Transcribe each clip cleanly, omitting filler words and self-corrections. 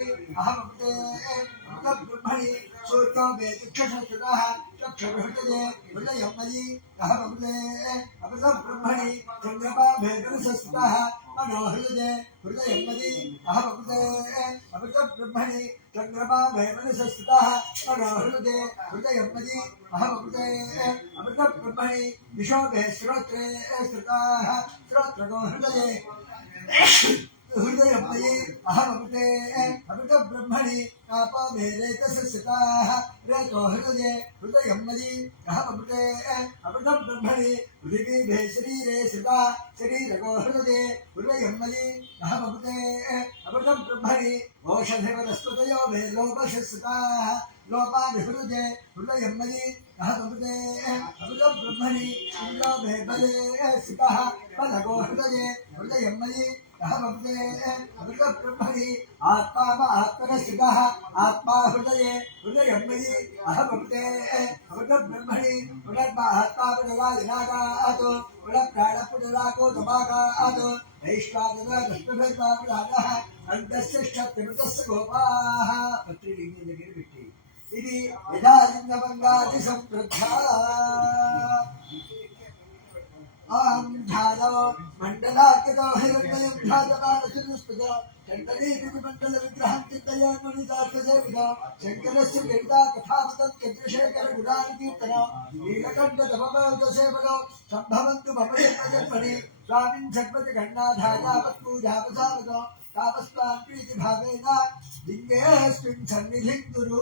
अहमते ब्रह्मणि सूर्यो वेदिक्षसंस्कृतः चक्षुर्हृदये हृदयं मयि अहमते ब्रह्मणि चन्द्रमा वेदसंस्कृतः मनो हृदये हृदयं मयि अहमते ब्रह्मणि चन्द्रमा वेदसंस्कृतः मनो हृदये हृदयं मयि अहमते ब्रह्मणि विशोभे श्रोत्रे स्थिताः श्रोत्रगो हृदये हृदय अहमते अमृत ब्रह्मणि आपे रेतसस्थिताः रेतो हृदये हृदयं मयि अहमते अमृत ब्रह्मणि पृथिवीभे शरीरे स्थिता शरीरको हृदये हृदयं मयि अहमते अमृत ब्रह्मणि ओषधिवनस्पतयो भे लोपसस्थिताः लोपानि हृदये हृदयं मयि अहमते अमृत ब्रह्मणि इन्द्रोभे बले स्थितः बलको हृदये हृदयं मयि अहमते अमृत ब्रह्मणि आत्मा आत्मनस्थितः आत्मा हृदये हृदयं मयि अहमते अमृत ब्रह्मणि पुनर्मात्मा पुनरादिनागात् पुनःप्राणपुनराको दमागात् वैश्वानरश्मिभिर्वापुराणः अन्तस्य षट्त्रिमृतस्य गोपाः पत्रिलिङ्गे దగ్గర పెట్టి ఇది యథాలింగమంగాది సంప్రద్ధా ध्यानो मंडलार्कितो हिरण्मयं ध्यायमानसुस्पदा शङ्करीतिमण्डल विग्रहं चिन्तयामि मुनिदाससेवितो शङ्करस्य कीर्ता कथामतं चन्द्रशेखर गुणानुकीर्तनो नीलकण्ठधममोदसेवनो सम्भवन्तु मम जन्मजन्मनि स्वामिन् सर्वजगन्नाथायावत्पूजापसारतो तापस्त्वां प्रीतिभावेन लिङ्गेऽस्मिन् सन्निधिं कुरु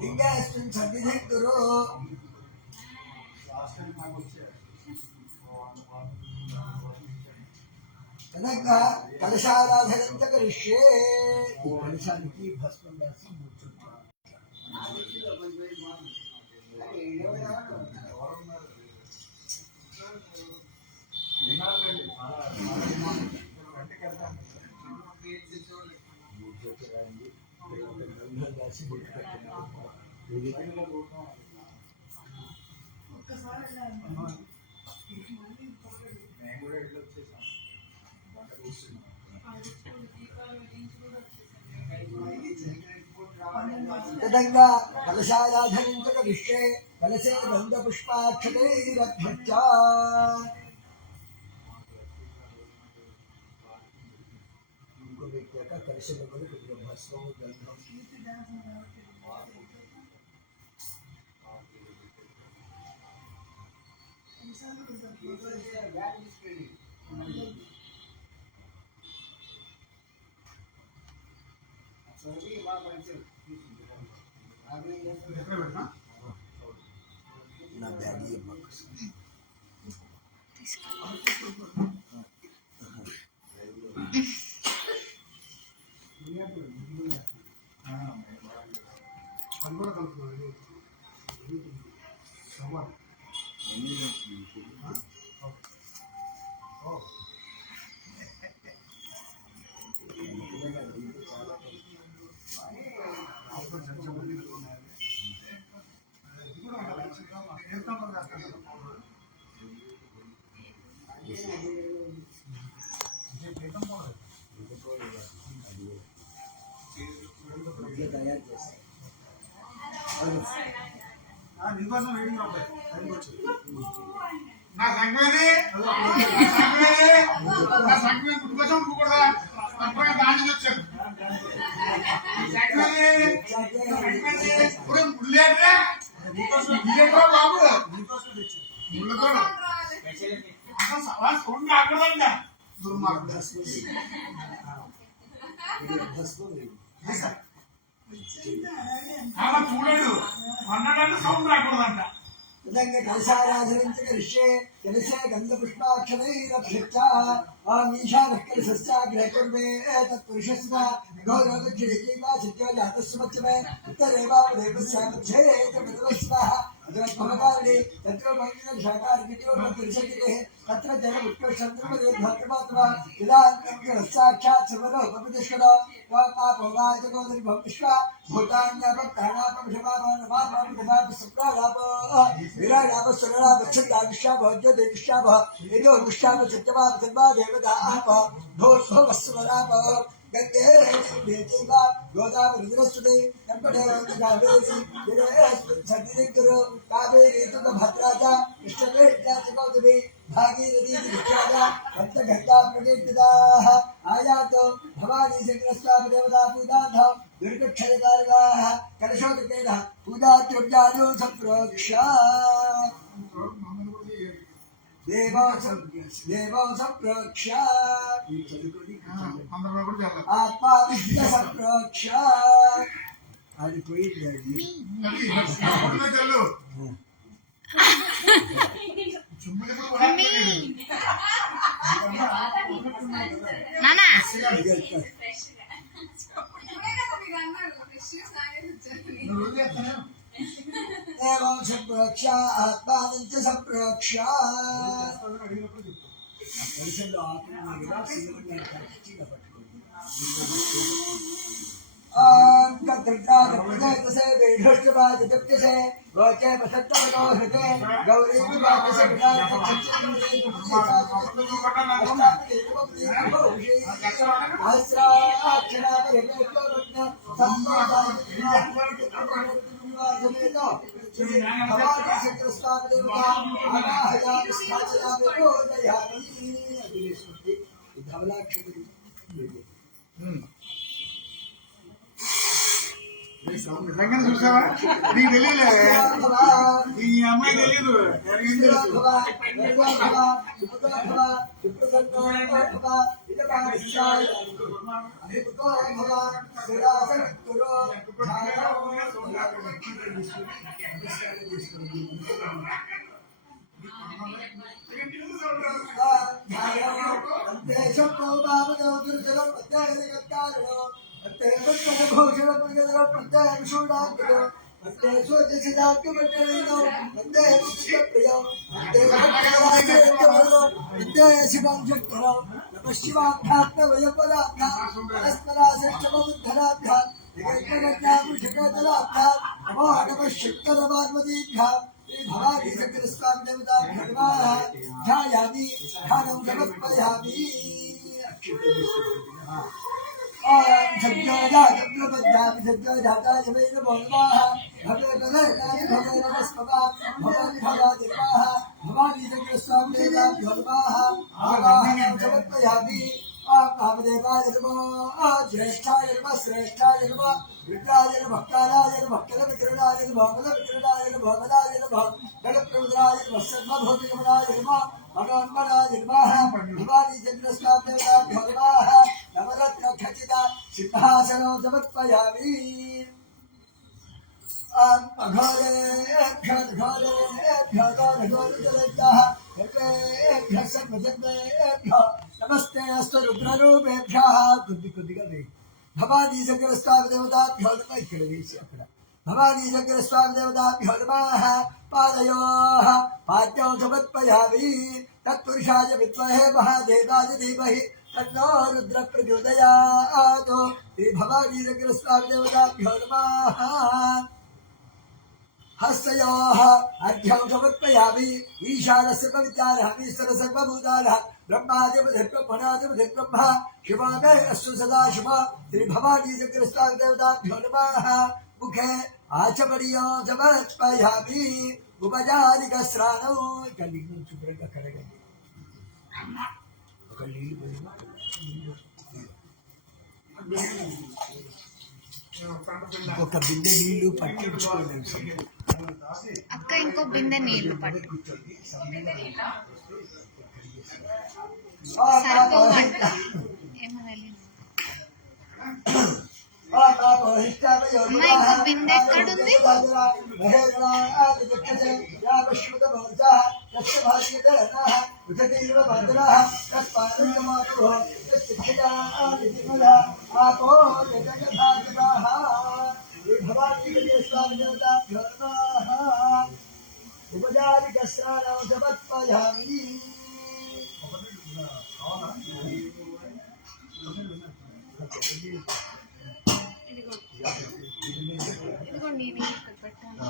लिङ्गेऽस्मिन् सन्निधिं कुरु तदंगा कलशाराधनं च करिष्ये कलशानिकी भस्मं राशि तदंगा कलशाराधनं च करिष्ये कलशे गन्धपुष्पाक्षतैरभ्यर्च्य कलश भस्म गंधम ना बैगी నీకోసం వెయిటింగ్ అవుతాయి నా సంగమే గుర్తుకొచ్చాం కూడా తప్పగా దాని వచ్చాను బాబు ముళ్ళతో సవాల్ చూడండి అక్కడండి దుర్మార్గం చూడడు అన్నాడంటే సౌండ్ రాకూడదంట कलशाराधनं च करिष्ये कलशे गन्धपुष्पाक्षतैरभ्यर्च्य ईशानः कलशस्याग्रे कुर्वे तत्पुरुषस्य गौरवदक्षिणीका सिद्ध्यो जातस्य मध्यमे उत्तरे वामदेवस्य मध्ये च मृतवस्वः अद्वैतभवतारिणे तत्र मंगल शाकारित्यो त्रिशक्तिः तत्र जलमुत्कर्षन्द्रमदेवभद्रमात्मा यदा साक्षात् सर्वतो उपदिष्टो वातापवाचकोदरि भविष्वा भूतान्यापप्राणापमिषमानमापमिषमापसुप्रालापो विराडापसुरलापच्छन्दाविष्या भवज्यो देविष्या भव यजो विष्याप सत्यमापसर्वा देवताः भोर्भवस्वरापो गंगे देवा गोदावरीरस्तुते नम्पडे कावेरी सतीरिक्तरो कावेरी तुंगभद्राजा कृष्णवेद्याचकोदरि भागीरथी विख्याता पंचगंगा प्रकीर्तिताः आयातो भवानी शंकरस्वामी देवता पूजाः दुर्गक्षयकारिकाः कलशोदकेनः पूजाद्रव्याणो सम्प्रोक्ष्य देवो सम्प्रोक्ष्य आत्मा विद्या सम्प्रोक्ष्य అది పోయింది एवं संप्रोक्ष आत्मानं च संप्रोक्ष పరిశుద్ధ ఆత్మగా శివుని కచ్చిగా పట్టుకోండి से वेधुष्टवादित्य वाचे वसत्तपदो हृते गौरी विवाहसे నిజంగా చూసావా నీకు తెలియలే ఈ అమ్మాయి తెలియదు ఎవరికేం తెలుసు भवानी शंकर स्वामी देवता ध्यायामि ध्यानं समर्पयामि सज्जोजा चक्रपद्यामि सज्जोजाताय वै नमो नमः भगवतनाय भगवे नमस्मः भवानि भवादिर्वाः भवानी शंकर स्वामी देवताभ्यो नमः आवाहनं समर्पयामि महादेवाय नमः ज्येष्ठाय नमः श्रेष्ठाय नमः विक्राय नमः कालाय नमः कलविकरणाय नमः बलविकरणाय नमः बलाय नमः गणप्रभुराय नमः सर्वभूतिगमनाय नमः मनोन्मनाय नमः भवानी चन्द्र स्वामी देवताभ्यो नमः नवरत्न खचित सिंहासनो समर्पयामि नमस्ते अस्तु रुद्ररूपेभ्यः కొద్దిగా भवानी शंकर स्वामी देवताभ्यो नमः ఇక్కడ వేసి అక్కడ भवानी शंकर स्वामी देवताभ्यो नमः पादयोः पाद्यौ समर्पयामि तत्पुरुषाय विद्महे महादेवाय धीमहि तन्नो रुद्र प्रचोदयात् श्री भवानी शंकर स्वामी देवताभ्यो नमः हस्तयोः अर्घ्यं समर्पयामि ईशानस्य पवित्राणः ईश्वर सर्वभूतानः ब्रह्मादिब्रह्मणादिब्रह्म शिवा मे अस्तु सदा शिव श्री भवानी शंकर स्वामी देवताभ्यो नमः मुखे आचमनीयो समर्पयामि उपचारिक स्नानौ कलिंगं शुभ्రంగా కడగండి ఒక బిందె నీళ్లు పట్టించుకోలేదు అక్క ఇంకో బిందె నీళ్లు పట్టు సరిపోవంట ఏమనాలి అమ్మా ఇంకో బిందె ఎక్కడుంది ఉపజాతిక స్నానం సమర్పయామి. ఇదిగో నేను ఇక్కడ పెట్టాను.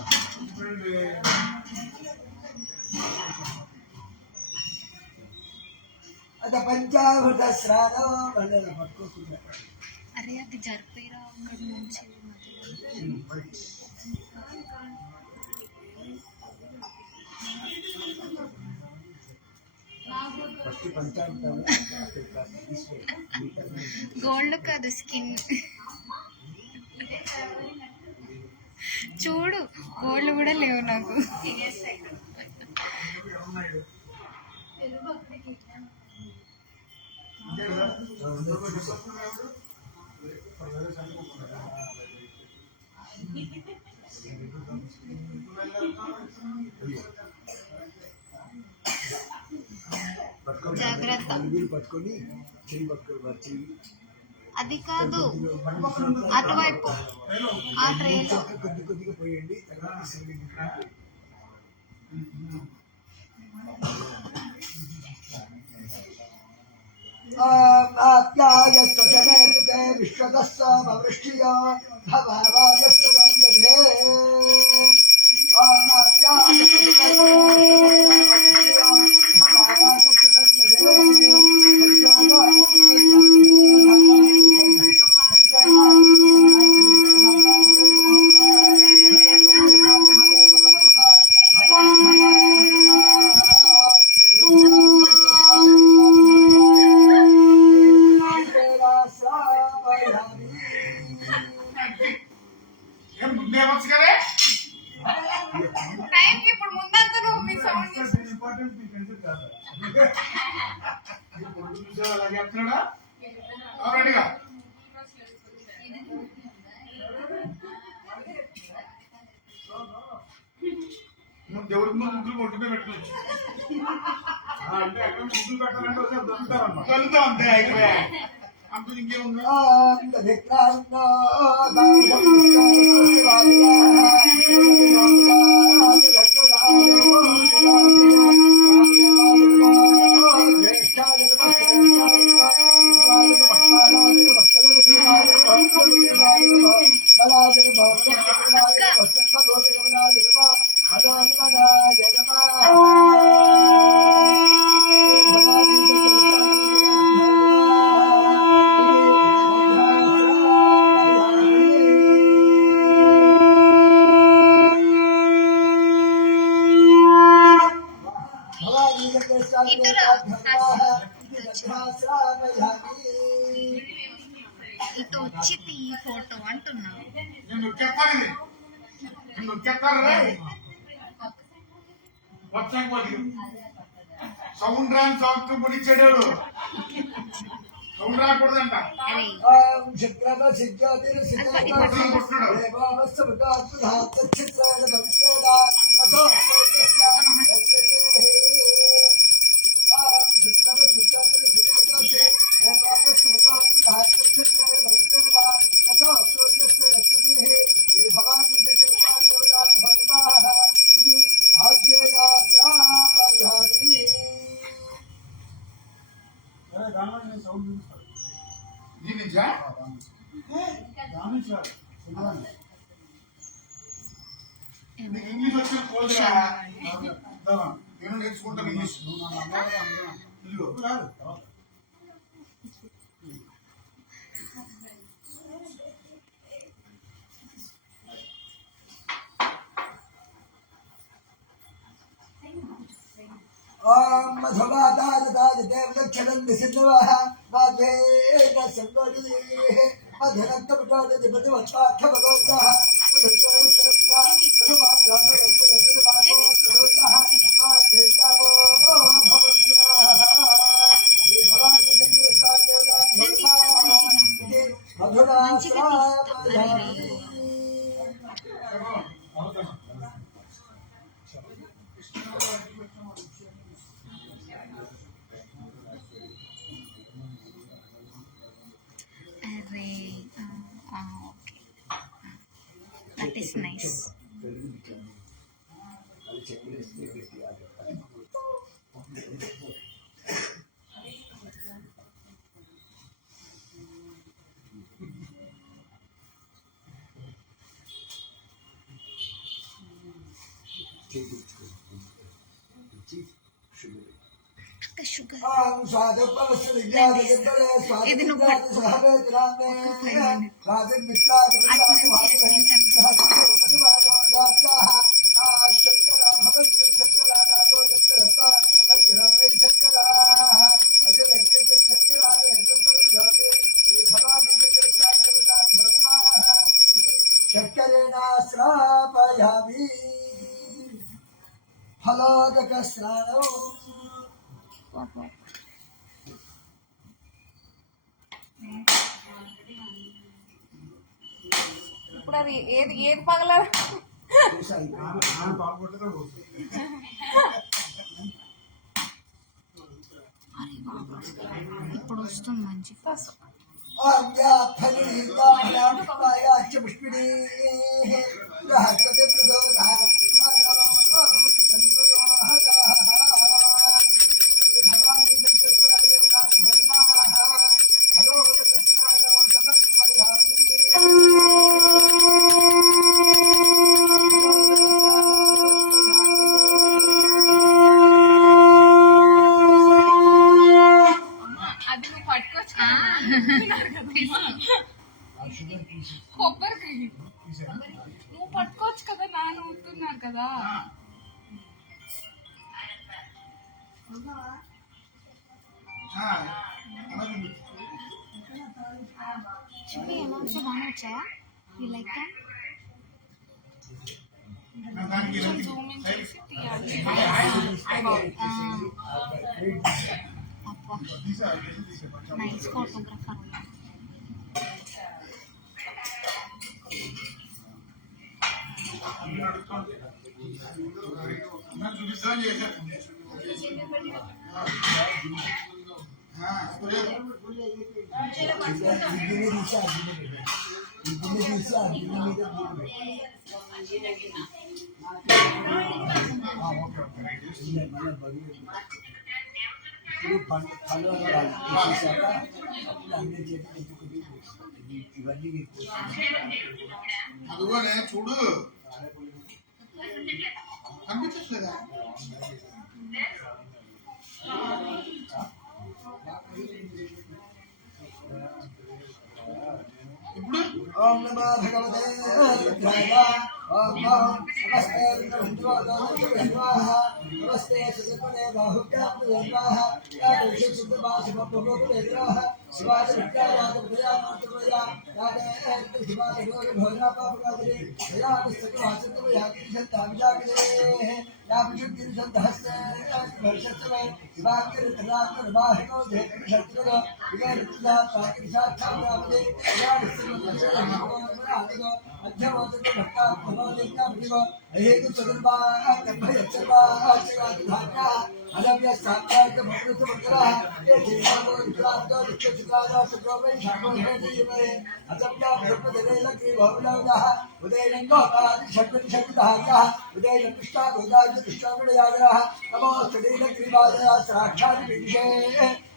అత పంచామృత స్నానం పండుగ పట్టుకోకుండా. అరే అది జరిపిరా అక్కడి నుంచి ఫస్ట్ పంచామృతం గోల్డ్ కాదు స్కిన్ చూడు గోల్డ్ కూడా లేవు నాకు. జాగ్రత్త. పట్టుకొని చెయ్యి పట్టుకొని అది కాదు అటువైపు ఆ ట్రేలో కొద్ది కొద్దిగా పోయండి. ఆప్యాయస్తే విశ్వదస్సమవృష్టియో భవావాయస్తే ఏం ముందే వచ్చు కదా టైంకి ఇప్పుడు ముందంతా మీ సౌండ్ ఇంపార్టెంట్ మీకు ఎందుకు కాదు ఇప్పుడు చూసావా అలాగే చెప్తున్నాడా రెడీగా దేవుడికి ముందు ముగ్గులు కొట్టుకునే పెట్టుకోవచ్చు అంటే అక్కడ ముగ్గులు పెట్టాలంటే ఒకసారి దొరుకుతారమ్మా కలుగుతా అంతే అయిపోయా అంత ఇంకేముందా ఇటు వచ్చి తీ ఫోటో అంటున్నా. నేను చెప్పాలి నువ్వు చెప్తారు వచ్చాక సౌండ్ రాని సౌండ్ పొడిచాడు సౌండ్ రాకూడదంట ఇంగ్లీష్ వచ్చి పోదురా నేను నేర్చుకుంటాను ఇంగ్లీష్ ओम मधुमादारदाज देवदक्षिणं निसिद्धवः माधवेन संगोदिः मधुरन्तपटोदति प्रतिवत्पार्थभगवतः मधुरन्तरपिता मधुमादारवस्तुरन्तरभागो माधेत्यावो भवत्याः मधुराश्रापयामि That is nice. షుగర్ ఇది నువ్వు చక్కరేణాశ్రాపయామి ఫలోదక స్నానం ఇప్పుడు అది ఏది ఏది పగల ఇప్పుడు వస్తుంది మంచి అది నువ్వు పట్టుకోవచ్చు కొబ్బరికాయ నువ్వు పట్టుకోవచ్చు కదా నాన్న ఊరుతున్నారు కదా చూడు ఎలా వచ్చా బాగా వచ్చాయా యూ లైక్ జూమింగ్ చేసి తీయాలి నైస్ ఫోటోగ్రాఫర్ చూపిస్తాను చేశాను అదిగోనే చూడు కనిపించట్లేదా ఇప్పుడు ఓం నమో భగవతే రుద్రాయ ఓం నమస్తే విష్ణువాహ నమస్తే సుఖపదే బాహుక్యాత్మదేవాహ యాదృశ శుద్ధమాశుభోగదేవాహ శివాజ విద్యాయాత విద్యామాతృయ యాదే శివాజ గోరు భోజనాపాపకాదరి దయామిస్తకవాచత్వ యాకిషంతావిజాగదే యాభిషుద్ధిర్షంతహస్తే వర్షత్వే శివాకిరితరాత్మర్బాహినో దేకషత్వో విగరిత్తా పాకిషాక్షాప్రాపదే యాదిస్తకవాచత్వ అధ్యమోదక భక్తాత్మనోదికాభిగో అహేతు చతుర్భాగభయచ్చర్వాచగాదిధాన్యా అలవ్య సాత్వాక భద్రతమంత్రా ఏ దేవాలో విక్రాంతో విశ్వచిత్రాదా శుక్రోపై శాఖోషేదీయమే అసంతా బ్రహ్మదేలక్రీ భవనౌదః ఉదయనంగో పాది షట్పతి షట్ధార్యః ఉదయనపుష్టా గోదాయ దుష్టామిడయాదరః నమో స్థిరీలక్రీవాదయ సాక్షాత్ విదిశే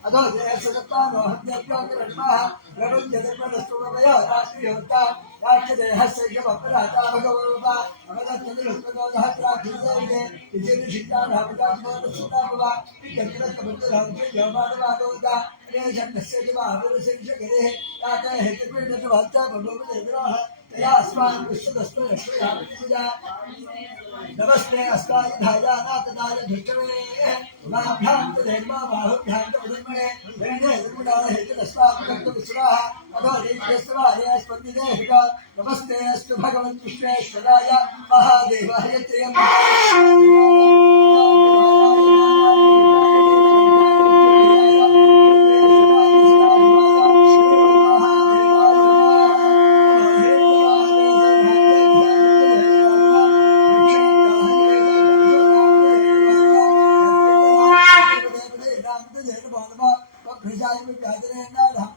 అదో దేశగతానో హత్యాత్మకరణః ప్రపంచదర్పదస్తుమయ రాత్రియోత్తా రాజ్యదేహస్య భక్తరాతా భగవతా అమదత్తులుస్తోదహత్రాభిజయే విజయనిషితానామదాత్మోదసుతామవ విజయకృతమంతరాజ్యోమానవాదోదా రేషన్నస్య జవాహురశంశగరే తాత హేతుర్విడతవార్తా భగవదేవరాః తయా అస్మాన్ విశ్వదస్మయశ్వయామిజా नमस्ते अस्तायधायानाथदाय धिष्ठवे उमाभ्यान्तधर्मा बाहुभ्यान्तमधर्मणे वेणे धर्मणाः हेतुरस्वात्मकत्वविश्वाः अधो देव्यस्वाय स्पन्दिने हिता नमस्ते अस्तु भगवन् विश्वेश्वराय महादेवाय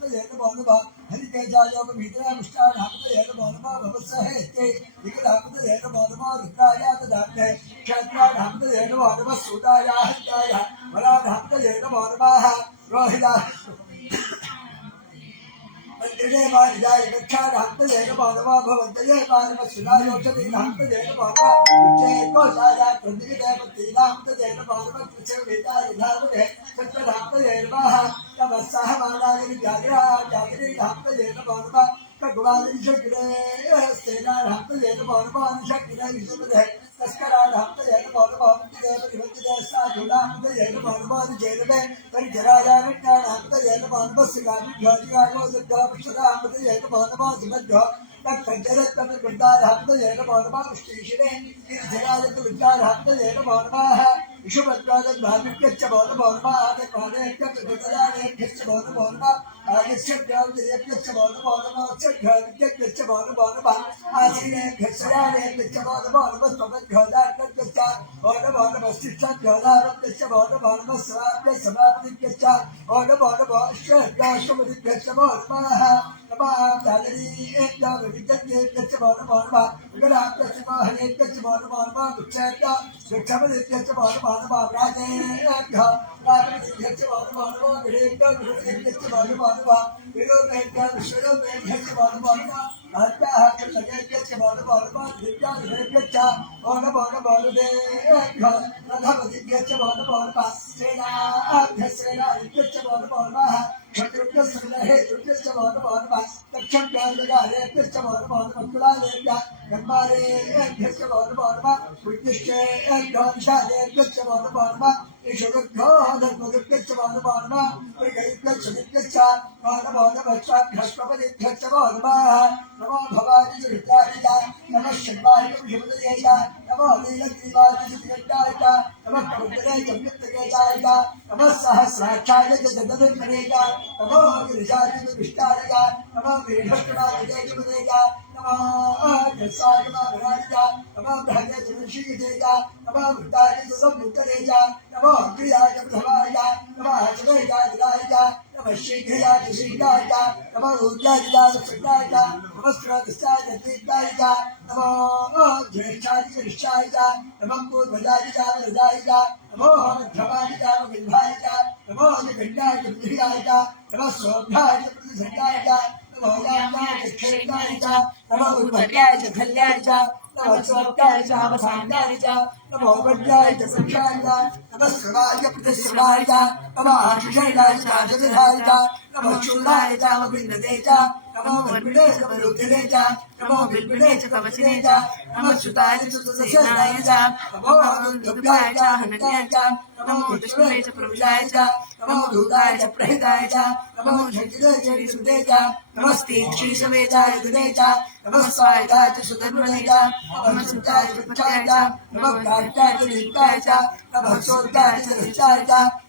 हप्तये नमो नमः हरितेजायोगभीतया पुष्टान् हप्तये नमो नमः भवत्सहेते विकलाप्तये नमो नमः रुद्राय ददाम्ये क्षत्रान् हप्तये नमो नमः सूताय हत्याय वरान् हप्तये नमो नमः रोहिता वन्दे मानिजाय गच्छान् हप्तये नमो नमः भवन्तये मानवसुरायोषधि हप्तये नमो नमः चेतोषाय कृतिदेवतीनां हप्तये नमो नमः कृष्णवेदाय धामने सत्यधाप्तये नमः तमस्सह मानाय जागरी हप्तये नमो नमः भगवान् शक्रे सेनान् हप्तये नमो नमः शक्रे विष्णुपदे तस्करान् हप्तये नमो नमः देवदेवते साधूनां हप्तये नमो नमः जैनवे परिजरायारण्यान् हप्तये नमो नमः सिगामिभ्योजिगागो दुर्गापुष्पदां हप्तये नमो नमः सुमध्यो तत्कञ्जरत्तमिर्वृद्धान् हप्तये नमो नमः श्रीशिरे गिरिधराजतुर्गान् हप्तये नमो नमः विषुभद्राजद्भामिभ्यश्च नमो नमो नमः आदिपादेभ्यश्च नमो नमो नमः आदिश्यभ्यादिभ्यश्च नमो नमो नमः सद्भ्यादिभ्यश्च नमो नमो नमः आसीनेभ्यश्च यानेभ्यश्च नमो नमो नमः स्वपद्भ्योदात्मभ्यश्च नमो नमो नमः शिष्टाभ्योदारभ्यश्च नमो नमो नमः समाभ्यश्च समाप्तिभ्यश्च नमो नमो नमः अष्टाभ्याश्वमदिभ्यश्च नमो नमः नमः दादरीभ्यश्च नमो नमो नमः विकलाभ्यश्च नमो हरेभ्यश्च नमो नमो नमः दुःक्षाभ्यश्च नमो नमो नमः राजेभ्यः राजपतिभ्यश्च नमो नमो नमः विरेभ्यश्च नमो नमो नमः विरोधेभ्यश्च नमो नमो नमः आत्माः कृतकेभ्यश्च नमो नमो नमः दिव्यादिभ्यश्च नमो नमो नमः हृदेभ्यः रथपतिभ्यश्च नमो नमो नमः सेनाभ्यश्च नमो नमो नमः शत्रुभ्यश्च हेतुभ्यश्च नमो नमो नमः दक्षिणभ्यश्च नमो नमो नमः कुलालेभ्यः गन्मालेभ्यश्च नमो नमो नमः बुद्धिश्चेभ्यश्च नमो नमो नमः ईश्वरुभ्यो धर्मभ्यश्च नमो नमो नमः मृगैभ्यश्च नमो नमो नमः स्वाभ्यश्वपदिभ्यश्च नमो नमः नमो भवानि सुहृदाय नमः शिवाय विष्णुपदये नमो नीलग्रीवाय नमः कौतले जम्यत्तकेशाय नमः सहस्राक्षाय जगदविमने नमो गिरिजाय विष्टाय नमो वीरभद्राय नमो जसाय नमो नमो भगे सुशीलेय नमो वृताय सुसमुत्तरेय नमो अग्रियाय प्रभवाय नमः अजयाय नमः शीघ्राय श्रीगाय नमः ऊर्जाय सुष्टाय नमः स्रोतस्याय दीप्ताय नमो ज्येष्ठाय कृष्णाय नमः पूर्वजाय रजाय नमो मध्यमाय बिल्भाय नमो गण्डाय बुद्धियाय नमः सौभ्याय प्रतिसंगाय नमो याम्याय क्षेत्राय नमो उर्वर्याय खल्याय नमः स्वप्नाय अवसान्याय नमो वज्राय संख्याय नमः श्रवाय प्रतिश्रवाय नमः आशिषाय राजधाय नमः शूलाय विन्दते नमो वर्मिणे कवरुधिरे नमो बिल्बिणे च कवचिने नमः श्रुताय सुतसेनाय नमो दुर्गाय हनन्याय नमो दुष्णे च प्रविशाय नमो दूताय च प्रहिताय नमो शक्तिरे च विसुते नमस्ते श्रीशवे च युधे नमः स्वायताय च सुधर्मणे नमः सुताय च पचाय नमः कार्त्याय च दीप्ताय नमः शोद्धाय च रहिताय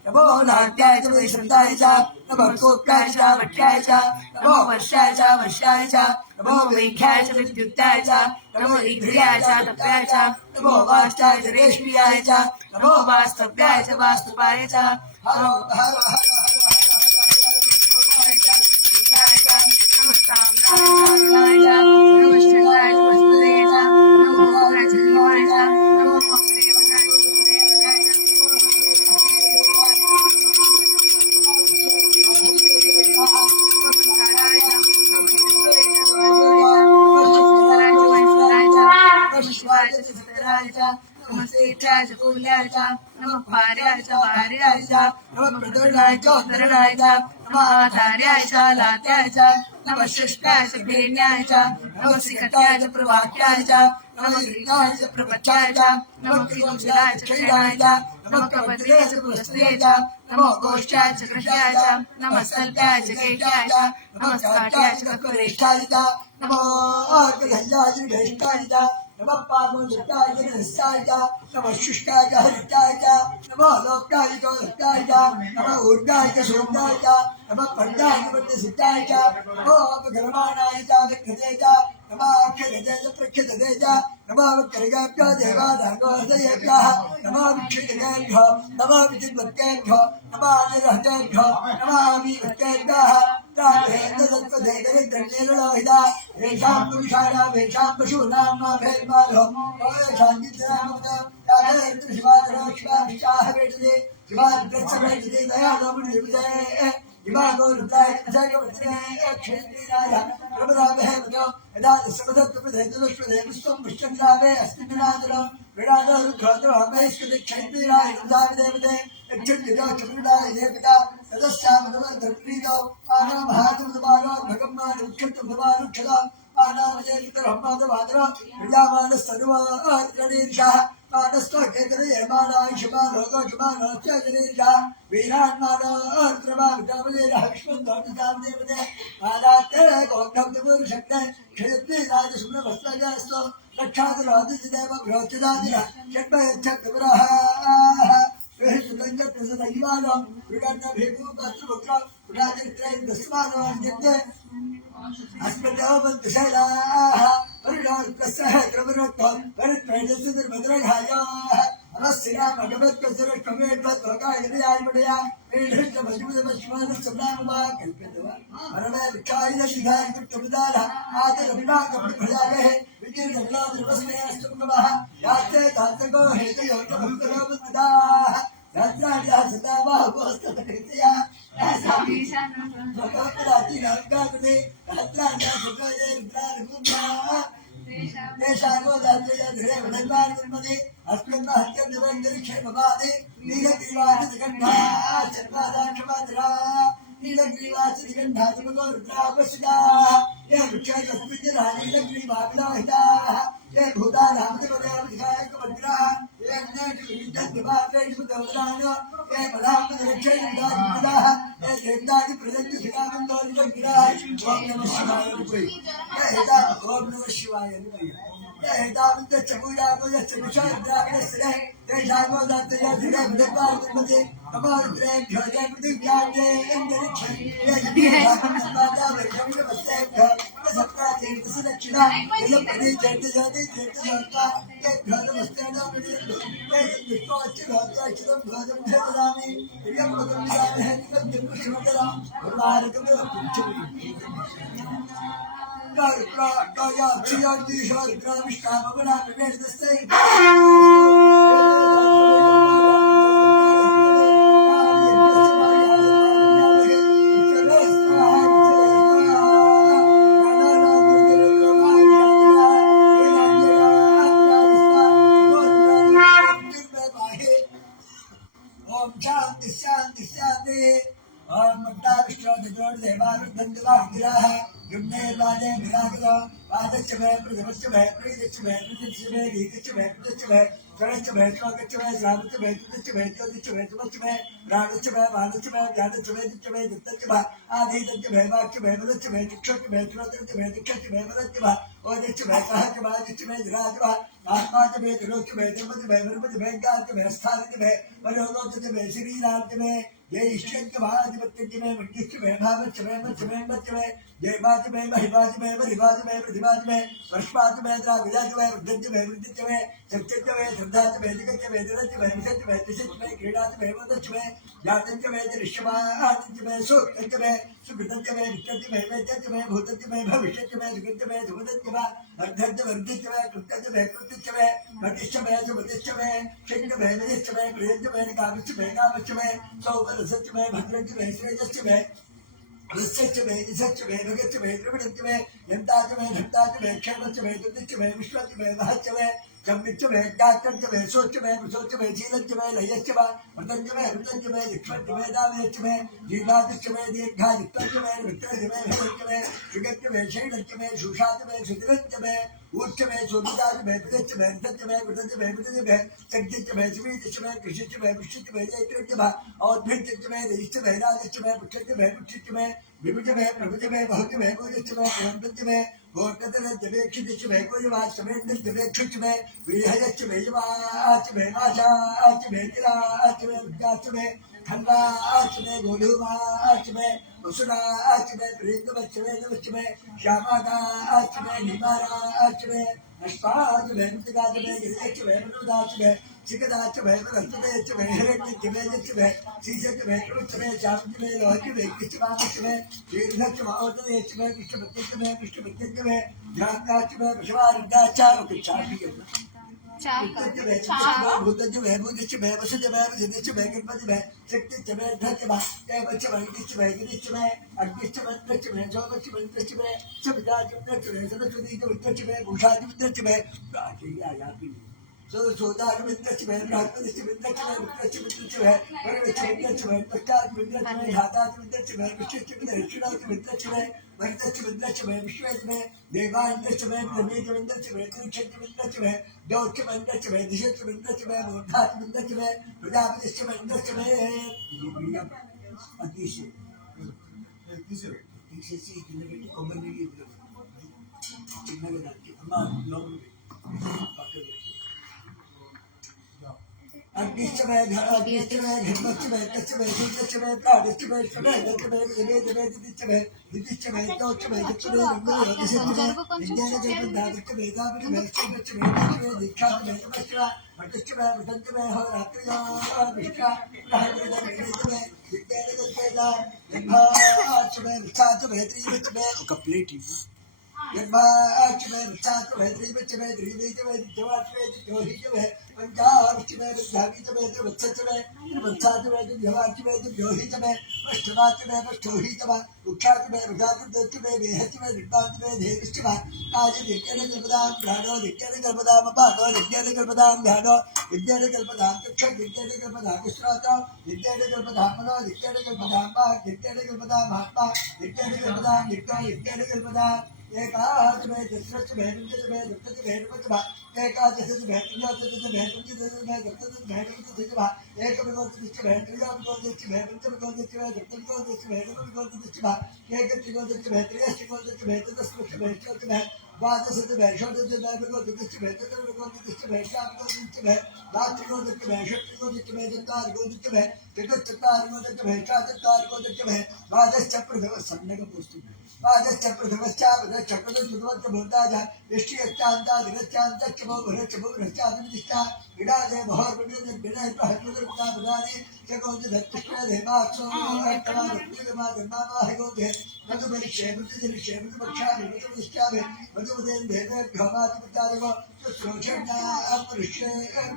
नमो नाट्याय च वैशन्ताय नमः कोट्याय च वट्याय नमो वर्षाय च वर्षाय नमो वैख्याय च विद्युत्ताय नमो ईघ्र्याय च तप्याय नमो वाष्टाय च रेष्म्याय नमो वास्तव्याय च वास्तुपाय च हरो हरो नमस्तेचाय फूल्याय नमः पार्याय वार्याय नमः प्रदुर्णाय उदरणाय नमः आधार्याय लात्याय नमः शुष्काय भेण्याय नमः सिकटाय प्रवाक्याय नमः ऋणाय प्रपचाय नमः कृष्णाय क्षीणाय नमः कवद्रे पुरस्त्रे नमो गोष्ठाय कृष्याय नमः सत्याय केशाय नमः साट्याय ककुरेष्ठाय नमो अर्घ्याय ज्येष्ठाय नमः पार्वतीय निस्साय नमः शिष्टाय हरिताय नमः लोकाय गोरताय नमः ऊर्जाय शोभाय नमः पंडाय प्रतिष्ठाय नमः भगवानाय विकृते नमः अक्षरजय प्रक्षते नमः कर्गाभ्यो देवादागोदयेभ्यः नमः विक्षितेभ्यो नमः विचिन्वत्तेभ्यो नमः निरहतेभ्यो नमः विवत्तेभ्यः रामेन्द्र दत्त देवरे दण्डेरलोहिता येषां पुरुषाणां येषां पशूनां मा भेदमानो शान्तिरामदा रामेन्द्र शिवाधरो शिवाभिषाः वेदते शिवाद्रस्य वेदते दयालोमुनिर्विजये दिवागो रुद्राय जगवत्रे क्षेत्रीराय प्रभदामहेमनो यदा समदत्तप्रदेशदुष्प्रदेवस्त्वं पुष्टङ्गावे अस्मिन्नादरं विराजो रुद्रोद्रो हमेस्कृते क्षेत्रीराय रुद्राविदेवते यक्षुर्जितो चतुर्णाय देवता तदस्यामदवद्रप्रीतो आनामहातुर्दमानो भगम्मानुक्षुर्तुर्दमानुक्षदा आनामजेवितरहम्मादवादरो विजामानस्तनुवाद्रणीर्षः मानस्तोकेतरे यमानायुषमानोगोषमानोच्चजनीर्षः वीरान्मानोर्द्रमावितावलीरः विश्वन्तोन्नतावदेवते आलात्तरे गोग्धब्दपुरुषक्ते क्षयत्रीराजसुम्नवस्त्रजास्तो रक्षादरादिदेव भ्रोचदादिर षड्भयच्छब्दपुरः सुदङ्गप्रसदैवानो विडन्नभिभूपत्रपुत्र विराजत्रयन्दस्मानोऽन्यते अस्मद्योमन्तशैलाः परिणोत्कस्सः क्रमरोत्तम परित्रयदस्यनिर्भद्रघायाः अनस्सिनामगमत्कसुरक्षमेत्वद्वकायवियायमडया ीढमजुमश्वानसम्रामवा कल्प्यतवा अरवे विचारिणविधाय कृष्णविदान आदिरविनाकप्रभयागः विकीर्णविलाद्रवस्मे अष्टमः यास्ते तान्तको हेतयोगभक्तरोपदाः यात्रायाः सदा बाहुवस्ततकृत्या भगवत्रातिरङ्गाकृते यात्रायाः सुखये रुद्रानुकुम्भाः देशागो दात्रया धीरे वदन्वानुकुम्भते अस्मिन् हत्यन्दिवन्दरिक्षेमवादे नीलग्रीवाचदिगण्ढा चर्वादाक्षमादरा नीलग्रीवाचदिगण्ढादिमगो रुद्रापशिताः ये वृक्षैकस्मिन्निरः नीलग्रीवाविलोहिताः ये भूतानामदिवदेवधिकायकवज्राः ये अन्येषुविद्यद्विवाक्रेषुदवदानो ये पदाम्बदरक्षैर्विदादिपदाः ये देवदादिप्रदन्तिशिलामन्दोरिदग्राः ॐ नमः शिवाय ॐ नमः शिवाय एतावन्तचमूयागो यस्य विषयद्राविडस्य तेषागो दात्रया धीरे विदग्वार्गुम्भते अमारुद्रेभ्यो ये पृथिव्याग्ने अन्तरिक्षे ये जगन्नाथा वैष्णविनमस्तेभ्यो ये सप्तातीर्थसुरक्षिणा ये प्रदीचेतजोतिचेतजोत्ता ये भ्योतमस्तेनो विडियन्तु ये विष्णोच्चिदोत्तोच्चिदं भोजं भेददामि इयं पदं विदामहे निकं जन्मश्रोतरां गुरुवारकं पुच्छति ओम शांति शांति शांति ओम मत्ता विष्णु देवों देवारुद्धंगवाग्रह युम्ने बाजे विरागलो वादच्च में प्रथमच्च में प्रीतिच्च में प्रतिच्च में रीतिच्च में प्रतिच्च में चरच्च में श्लोकच्च में श्रावच्च में तुच्च में ज्योतिच्च में तुच्च में प्राणच्च में वादच्च में ज्ञानच्च में दिच्च में दित्तच्च में आदितच्च में वाक्च में वदच्च में दिक्षच्च में श्रोतच्च में दिक्षच्च में वदच्च में ओदिच्च में सहच्च में दिच्च में विराज में आत्माच्च में तिरोच्च में तिरुपति में विरुपति में ज्ञानच्च में स्थानच्च में मनोलोकच्च में श्रीराज्य में ये इष्टंच महाधिपत्यंच में वृद्धिच्च में भावच्च में मच्च में मच्च में जयबाज में महिबाज में वरिबाज में प्रतिबाज में वर्षबाज में द्राविजाज में वृद्धंच में वृद्धिच्च में सत्यंच में श्रद्धाच्च में दिगच्च में दिरच्च में विषच्च में दिशच्च में क्रीडाच्च में वदच्च में जातंच में दृश्यमानंच में सुखंच में सुकृतंच में विष्टंच में वेदंच में भूतंच में भविष्यंच में सुगंच में सुमदंच में अर्धंच वर्धिच्च में कृतंच में कृतिच्च में मतिच्च में सुमतिच्च में शिंग में विदिच्च में प्रियंच में कामच्च में सौभरसच्च में भद्रंच में श्रेयस्च में विश्वच्च में निसच्च में भगच्च में त्रिविधंच में यंताच में घंटाच में क्षेमच्च में दुर्दिच्च में विश्वच्च में महच्च में जम्मिच्च में गात्रंच में सोच्च में विसोच्च में जीलंच में लयच्च में वृतंच में ऋतंच में दिक्षंच में दावेच्च में दीर्घादिच्च में दीर्घादित्तंच में वित्रंच में भेदंच में युगच्च में शैलंच में सुषाच में सुदिरंच में ऊर्च में सोदिदाच में विदच्च में विदंच में विदंच में विदंच में चक्किच्च में सुवीच्च में कृषिच्च में विशिच्च में जयत्रंच में औद्भिच्च में देश्च में राजच्च में पुच्छच्च में पुच्छिच्च में विभुज में प्रभुज में बहुज में भुजच्च में पुरंतच्च में गोर्कतरच्च में क्षितिच्च में कुर्वाच्च में दच्च में क्षुच्च में वीर्यच्च में युवाच्च में आशाच्च में किलाच्च में उद्गाच्च में खंडाच में गोलूमाच में वसुदाच में प्रीतमच में श्यामादाच में निमाराच में अष्टाच में मृतिकाच में गिरिच में मनुदाच में चिकदाच में रस्तुदेच में हिरण्यच में जच में शीशच में कृच में चांद में लोहच में किचमाच में दीर्घच में औदयच में विष्णुपत्यच में ध्यानदाच में विश्वारिदाच चापी भूतज में भूतच में वसुज में वसुदिच में गणपति में शक्तिच में धच में कैवच में गिच में गिरिच में अग्निच में धच में सोमच में धच में सविताच में धच में सरस्वती में धच में भूषाच में धच में सोदाच में धच में बृहस्पतिच में धच में रुद्रच में धच में वरुणच में धच में पश्चात में धच में धाताच में धच में विष्णुच में दक्षिणाच में धच में वरुणच में धच में विश्वेच में देवांच में ब्रह्मेच में धच में त्रिक्षच में धच में दौच में धच में दिशच में धच में मूर्धाच में धच में प्रजापतिच में धच में अतिशय తీసేసి కింద పెట్టి కొబ్బరి నీళ్ళు చిన్నగా దానికి అమ్మ లోపల పక్కన अग्निश्चमय अग्निश्चमय घृतश्चमय तच्चमय सूत्रश्चमय प्राणश्चमय समय जमे जमे दिदिश्चमय दिदिश्चमय तौच्चमय दिच्चमय रंगमय दिशश्चमय विज्ञानजयपदादिश्चमय दाविश्चमय शिवश्चमय दीक्षमय दीक्षामय तपश्चमय मठश्चमय मठञ्चमय होरात्रियाविष्टा प्रहृदयश्चमय विज्ञानजयपदा यद्भाचमय विष्टाचमय त्रिवचमय ఒక ప్లేట్ ఇవ్వు यद्भाचमय विष्टाचमय त्रिवचमय त्रिवेचमय दित्यवाचमय दित्योहिचमय पंचाक्षमय विद्यावीचमय त्रिवत्सचमय त्रिवत्साचमय दिव्यवाचमय दिव्योहिचमय अष्टवाचमय अष्टोहिचमय उक्षाचमय वृषाचमय वेहचमय दिट्टाचमय धेविश्चमय काज दित्यनकल्पदां घ्राणो दित्यनकल्पदां अपादो दित्यनकल्पदां ध्यानो दित्यनकल्पदां चक्षु दित्यनकल्पदां श्रोतो दित्यनकल्पदां मनो दित्यनकल्पदां वाक् दित्यनकल्पदां आत्मा दित्यनकल्पदां नित्यो दित्यनकल्पदां एकादशमे दशरथमे पंचदशमे सप्तदशमे नवदशमे एकादशमे त्रयोदशमे पंचदशमे सप्तदशमे नवदशमे एकविंशतिदशमे त्रयोदशमे पंचविंशतिदशमे सप्तविंशतिदशमे नवविंशतिदशमे एकत्रिंशतिदशमे त्रयस्त्रिंशतिदशमे चतुष्पञ्चमे षोडशमे द्वादशमे षोडशमे विंशतिदशमे चतुर्विंशतिदशमे षाण्मादशमे रात्रिंशतिदशमे षट्त्रिंशतिदशमे चत्वारिंशतिदशमे चतुश्चत्वारिंशतिदशमे षट्चत्वारिंशतिदशमे द्वादश प्रथम सम्यक् पुस्तकम् पादश्च प्रथमश्चापदश्च प्रथमश्च भूताज यष्टियश्चान्ता दिनश्चान्तश्च बहुभरश्च बहुभरश्चादिष्टा विडादे बहोर्विडे विनय प्रहृदृता प्रदाने चकोज धत्तृष्ण देवाक्षो अर्थमा धर्मावाहिगोधे मधुपरिक्षे मृतजलिक्षे मृतपक्षामि मृतपरिष्ठामि मधुपदेन देवेभ्यो मातृपितादेवो श्रोषण्या अपरिष्ये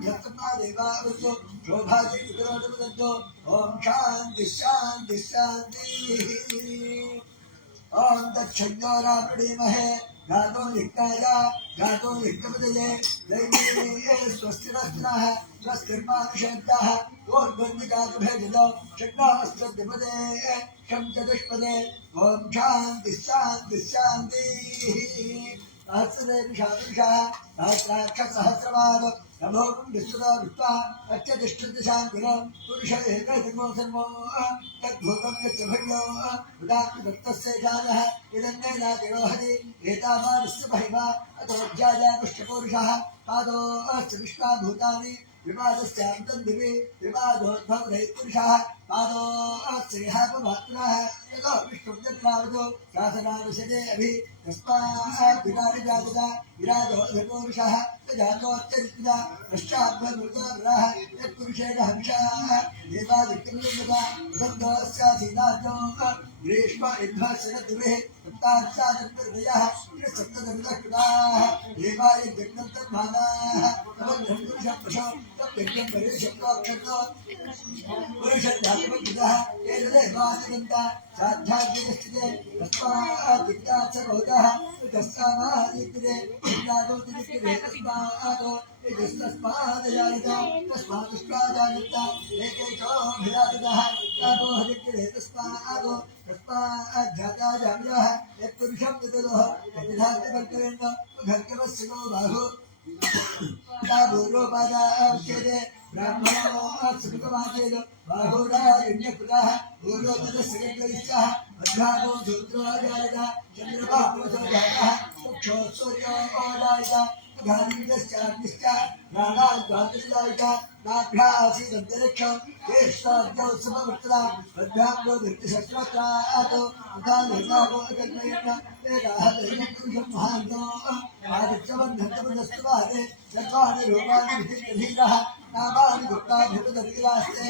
धत्तमा देवावृतो शोभाजे विकरोडवदन्तो ॐ शान्ति शान्ति शान्तिः ओम तत्सन्नो रामणीमहे गातो नित्याय गातो नित्यपदये दैवीये स्वस्तिरस्त्रः स्वस्तिर्मानुषेभ्यः ओर्बन्धिकाभेदो षण्णास्त्रद्विपदे शं चतुष्पदे ओम शान्ति शान्ति शान्तिः सहस्रदेविषादृशः सहस्राक्षसहस्रवाद नभोगं विश्वदा विश्वा अत्यतिष्ठतिशान्तिरं पुरुष एकैकमो सर्वो तद्भूतं यच्च भव्यो उदात्म दत्तस्य जानः इदन्नेनातिरोहति एतावानस्य महिमा अतोऽध्याया पुष्टपुरुषः पादो अश्च विश्वाभूतानि विवादस्यान्तं दिवि विवादोद्भवदैपुरुषः पादो अस्त्रिहापमात्रः यतो विष्णुर्जन्मावतो शासनानुषजे अभि तस्मात् विराजजातदा विराजो धर्मोरुषः जातोच्चरित्रा पश्चाद्भर्मृतः यत्पुरुषेण हंसाः देवादिक्यमृतः गन्धस्यासीनाथो ग्रीष्म इद्भस्यगतिभिः सप्ताक्षादन्तर्दयः सप्तदन्तकृताः देवाय जग्नन्तर्मानाः नवग्रहपुरुषप्रशो तद्यज्ञं परेशक्तोक्षतो पुरुषध्यात्मकृतः एतदेवादिगन्ता साध्याद्यस्थिते तस्माद् सर्वोदः तस्मादित्ये ज्ञानोदित्ये तस्मादो तस्मादजायिता तस्मादुष्टाजायिता एकेशो भिराजितः ततो हरित्ये तस्मादो तस्माद्जाताजाम्यः यत्पुरुषं विदुरोः यद्धार्तकल्पयेन घर्कवस्यो बाहु ताभूरोपादाच्यते ब्राह्मणो सुखमाचेन बाहुरारण्यकृतः पूर्वोपदस्यगैश्चः मध्यानो शूद्रो जायत चन्द्रबाहुसो जातः चक्षो सूर्यो जायत गालिश्च राणा द्वादशायिका नाभ्यासीदन्तरिक्षं केशाद्यौ सुमवृत्तदा मध्याह्नो धृतिशस्त्रत्रातो तथा निर्णामो जन्मयन् वेदाः दैवपुरुषं महान्तो आदित्यवन्धन्तमदस्तुवादे चत्वारि रूपाणि विधिर्धीरः नामानि गुप्ताभिपदर्गिरास्ते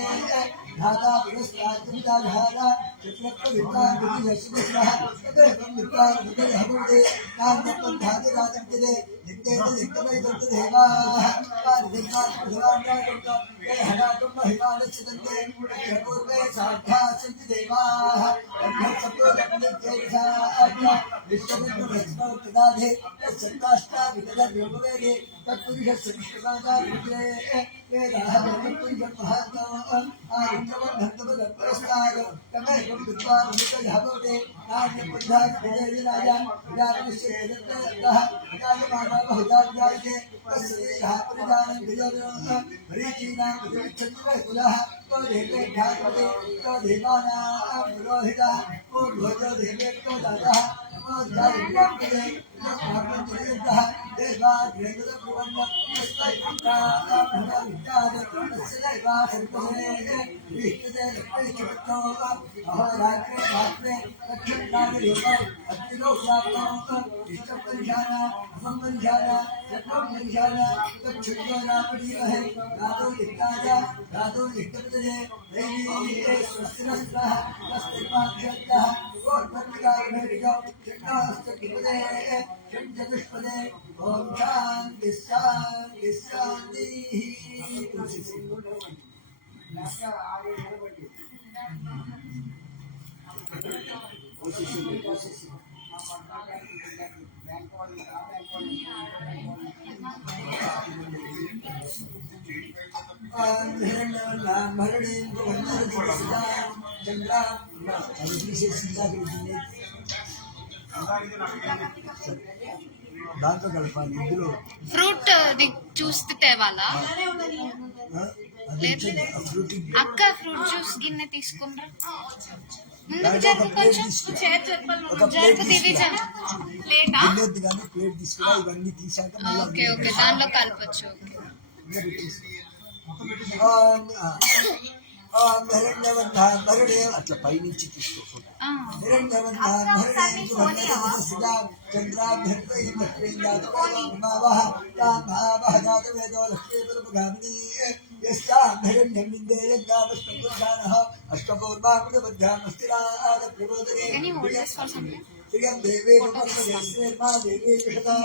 धाता पुरस्ताद्विदाधारा चक्रविद्वान्विधियशुभिः तदेवं विद्वान्विधिर्हमुदे नान्यत्वन्धातिराजन्तिरे नित्येत नित्यमैवर्तदेवाः पारिदिर्वान्प्रधवान्यागन्तो ये हनातुं महिमानश्चिदन्ते पूर्वे साध्याः सन्ति देवाः अभ्यर्थपूर्वनित्यैषाः विश्वमिन्द्रभस्मोत्तदाधे तत्सत्ताष्टाभितदर्योपवेदे तत्पुरुषस्य विश्वसाचार्युग्रे वेदाः ब्रह्मपुरुषं महान्तो आदित्यवन्धन्तमदत्परस्तात् तमेकं विद्वान्वितयः भवते नान्यपन्थाभिजयविराज विराजस्य यदत्तः विराजमानः बहुधाव्यायते तस्य देहः परिधानं विजयः मरीचीनां विजयच्छन्ति कुलः तो देवे ध्यायते तो देवानां पुरोहितः पूर्वजो देवेभ्यो दातः नमो ध्यायते नमः देवाग्रेदप्रवन्न चतुष्पदे ओम शांति शांति शांति దాంతో కలపాలి ఇందులో ఫ్రూట్ జ్యూస్ తేవాలా అక్క ఫ్రూట్ జ్యూస్ గిన్నె తీసుకుండ్రా ముందుకు జరుపు కొంచెం జరుపు దివిజన్ ప్లేటా ప్లేట్ తీసుకురా ఇవన్నీ తీసాక ఓకే ఓకే దాంట్లో కలపచ్చు అట్లా పైనుంచి తీసుకో श्रियं देवे नमस्ते देवी कृष्णा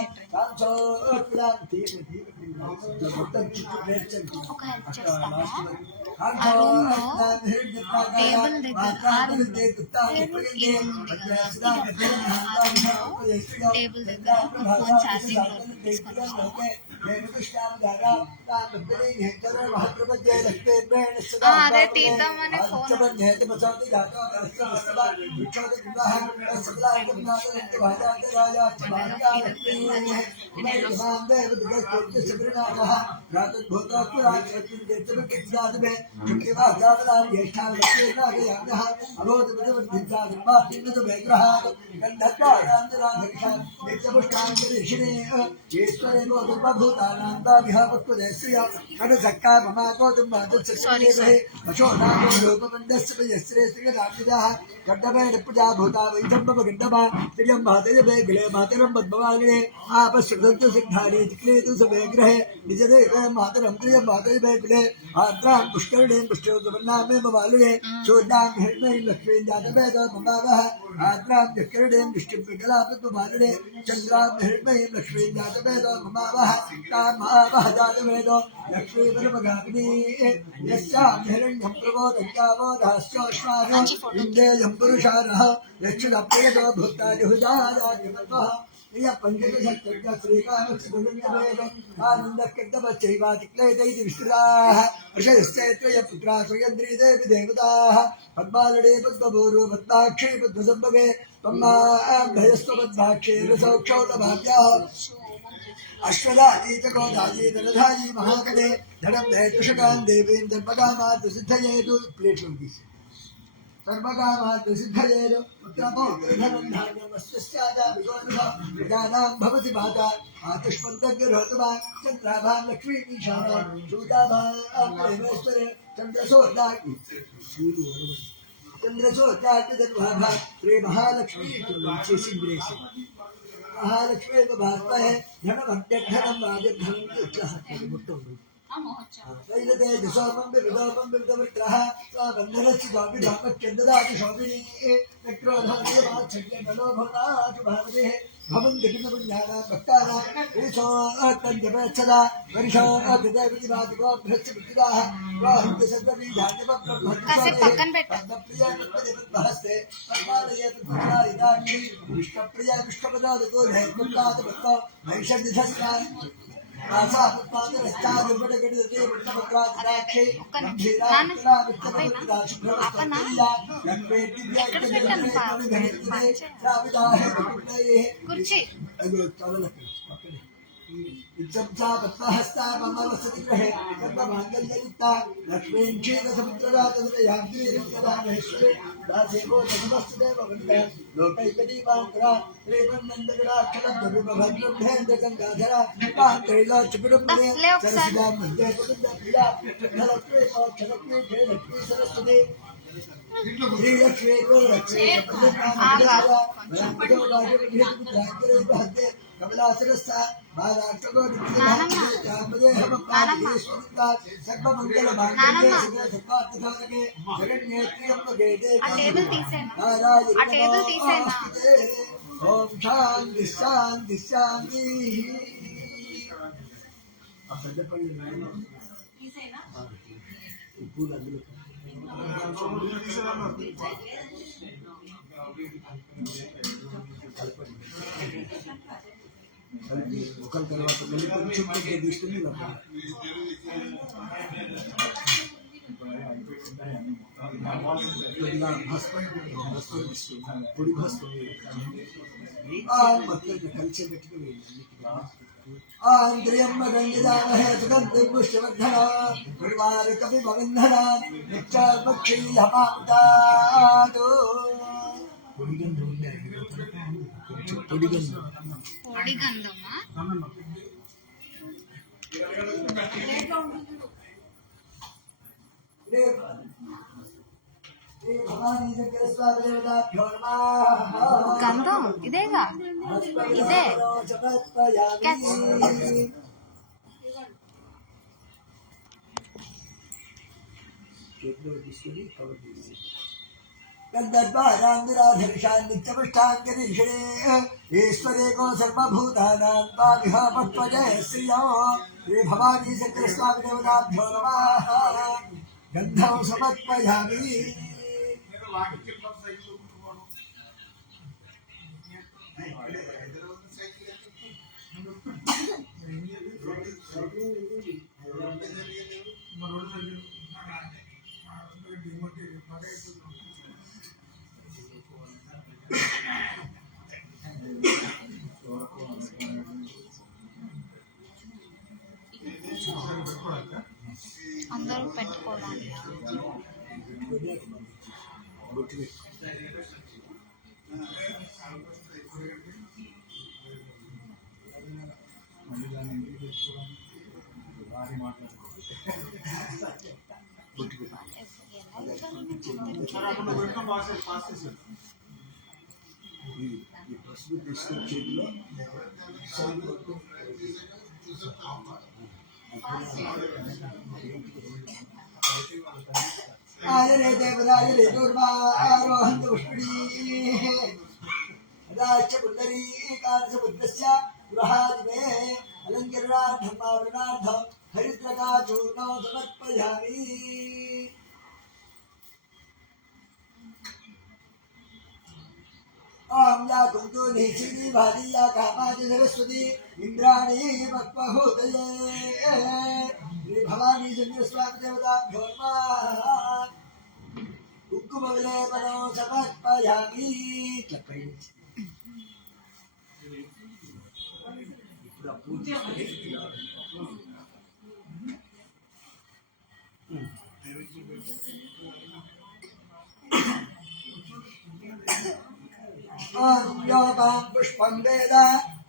టేబుల్ దగ్గర ఫోన్ ఛార్జింగ్ అదే తీద్దామని ఫోన్ मातरम आद्रां पुष्करणे पुष्टोत्पन्नामे मवालुने चूर्णां हिरण्मयीं लक्ष्मीं जातवेदो ममावः आद्रां पुष्करणे पुष्टिकलापद्मवालुने चन्द्रां हिरण्मयीं लक्ष्मीं जातवेदो ममावः तामावः जातवेदो लक्ष्मीपरमगामिनी यस्यां हिरण्यं प्रबोधत्यावोधाश्चोष्मानो इन्द्रेयं पुरुषारः यक्षदप्रियतो भूतादिहुजायादिमत्वः पंचदशक्तज्ञ श्रीकामक्षवेदो आनन्दकृतपश्चैवातिक्लेदैति विस्तृताः ऋषयश्चैत्रय पुत्रा स्वयन्द्री देवी देवताः पद्मालडे पद्मभूरो पद्माक्षे पद्मसम्भवे त्वम्माभयस्वपद्माक्षे रसौक्षौलभाव्याः अश्वदाजीतकोदाजीतनधाजी महाकटे धनं दयतुषकान् देवीं दर्पकामात् सिद्धयेतु प्लेट् सर्वकामात् सिद्धयेन पुत्रपौत्रधनं धान्यमस्याजाभिषोदनां भवति माता आतिष्मन्तग्रहोतमा चन्द्राभां लक्ष्मीमीशाना सूताभां परमेश्वरे चन्द्रसोदाग्नि चन्द्रसोदाग्निधर्माभा श्री महालक्ष्मी सिंग्रेश महालक्ष्मी को भागता है धनम राजधनम वैदते दिशोपम विदोपम विदवृत्रः बन्धनस्य स्वामी धर्मचन्द्रादि शोभिनी नक्रोधादि वात्सल्य नलो भवनातु भावते भवन् जगन्पुण्यानां भक्तानां ऋषो तञ्जपच्छदा वर्षो विदेवतिवादिको भ्रश्च विद्युदाः वाहन्ति कासे पक्कन बैठ हस्ते परमालये पुत्रारिदाग्नि विष्णुप्रिया विष्णुपदादिको धैर्यप्रातभक्तो नैषधिधस्या आशा पुत्रादि रस्तादि उपडगडिते विष्णुपत्रादिराक्षे गंभीरात्रा विष्णुपत्रा शुभ्रवस्त्रया गणपेति व्याख्याने राविदाहे पुत्रये कुर्ची अयो चावल इज्जता पत्तहस्ता मम वसति ग्रहे कर्ममांगल्ययुक्ता लक्ष्मीं क्षीरसमुद्रराजदयान्त्री रत्नदानेश्वरे दासेवो नमस्तुदेव वन्दे लोकैकदीपाङ्करा श्रीमन्नन्दगडाक्षरद्वविभद्रभ्येन्द्रगङ्गाधरा पात्रैलोचपुरपुरे सरसिदां वन्दे गोविन्दप्रिया लक्ष्मी मोक्षलक्ष्मी जयलक्ष्मी सरस्वती श्रीलक्ष्मी गोलक्ष्मी कमलासरस्ता बालाष्टको नित्यमहामदे हमपादेश्वरता सर्वमंगल मांगल्ये शिवे सर्वार्थसाधके शरण्येत्र्यंबके తీసేనా ओम शांति शांति शांति ఒకరి తర్వాత మళ్ళీ కొంచెం తీసుకుని పొడి భస్మం కలిసి పెట్టుకుని आंद्रियम गंजदामहे सुगंधि पुष्पवर्धना परिवार कवि भवंधना निच्चार पक्षी हमादातो పొడిగంధమా గంధం ఇదేగా ఇదే ईश्वरे को सर्वभूतानां तामिह पक्वजय श्रियो श्री भवानी शंकर स्वामी देवताभ्यो नमः गन्धं समर्पयामि అందరూ పెట్టుకోవడానికి आरे देवराज रे दुर्वा आरोहन्त पुष्पणी राज पुंडरी कार्य बुद्धस्य गृहादिवे अलंकरणार्थं आवरणार्थं हरिद्रका चूर्णं समर्पयामि ओम या कुंतो निश्चिनी भारी या कामादि सरस्वती इंद्राणी मत्पहुतये श्री भवानी चंद्र स्वामी देवता भोमा कुंकुमविलेपनो समर्पयामि पुष्पं वेद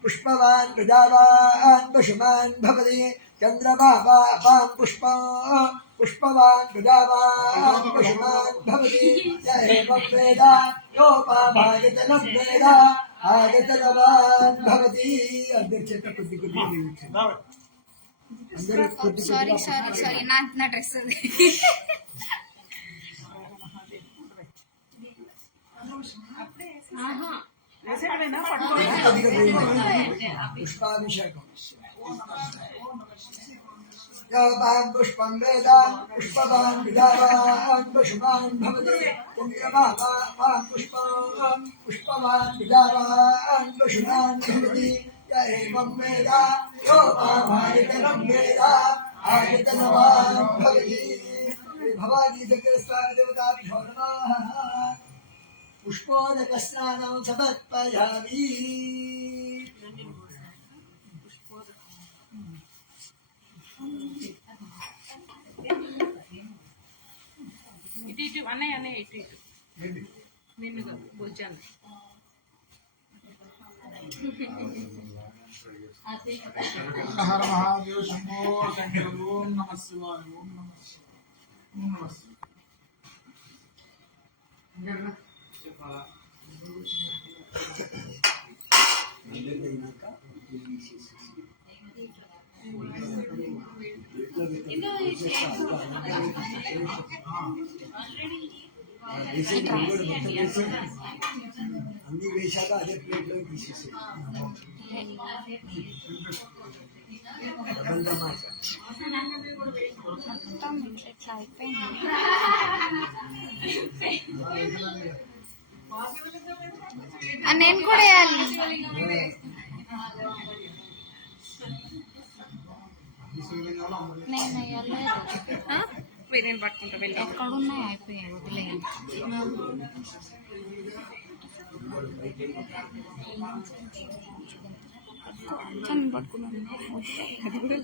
पुष्पवान् प्रजावान् पशुमान् भवति चन्द्रमा पां पुष्पवान् प्रजावान् पशुमान् भवति य एवं वेद योपाभायतनं वेद आयतनवान् भवति अध्यक्षता సారీ నా డ్రెస్ అది पुष्पाभिषेकं पुष्पं वेद पुष्पवान् विदावान् पशुमान् भवति चन्द्रमा पां पुष्पवान् विदावान् पशुमान् भवति य एवं वेद योपाभायतनं वेद आयतनवान् भवति भवानी देवताभ्यो नमः पुष्पोदकस्नानं समर्पयामि ఇటు అన్నయ్య ఇటు నిన్ను భోజనం హర మహాదేవ శంభో శంకర ఓం నమః శివాయ ఓం నమః శివాయ ఓం నమః అన్ని వేశాక అదే ప్లేట్లో తీసేసి నేను కూడా వేయాలి నేను పట్టుకుంటా వెళ్ళి ఎక్కడున్నాయి అయిపోయాయి వదిలేయండి పట్టుకున్నాను అది కూడా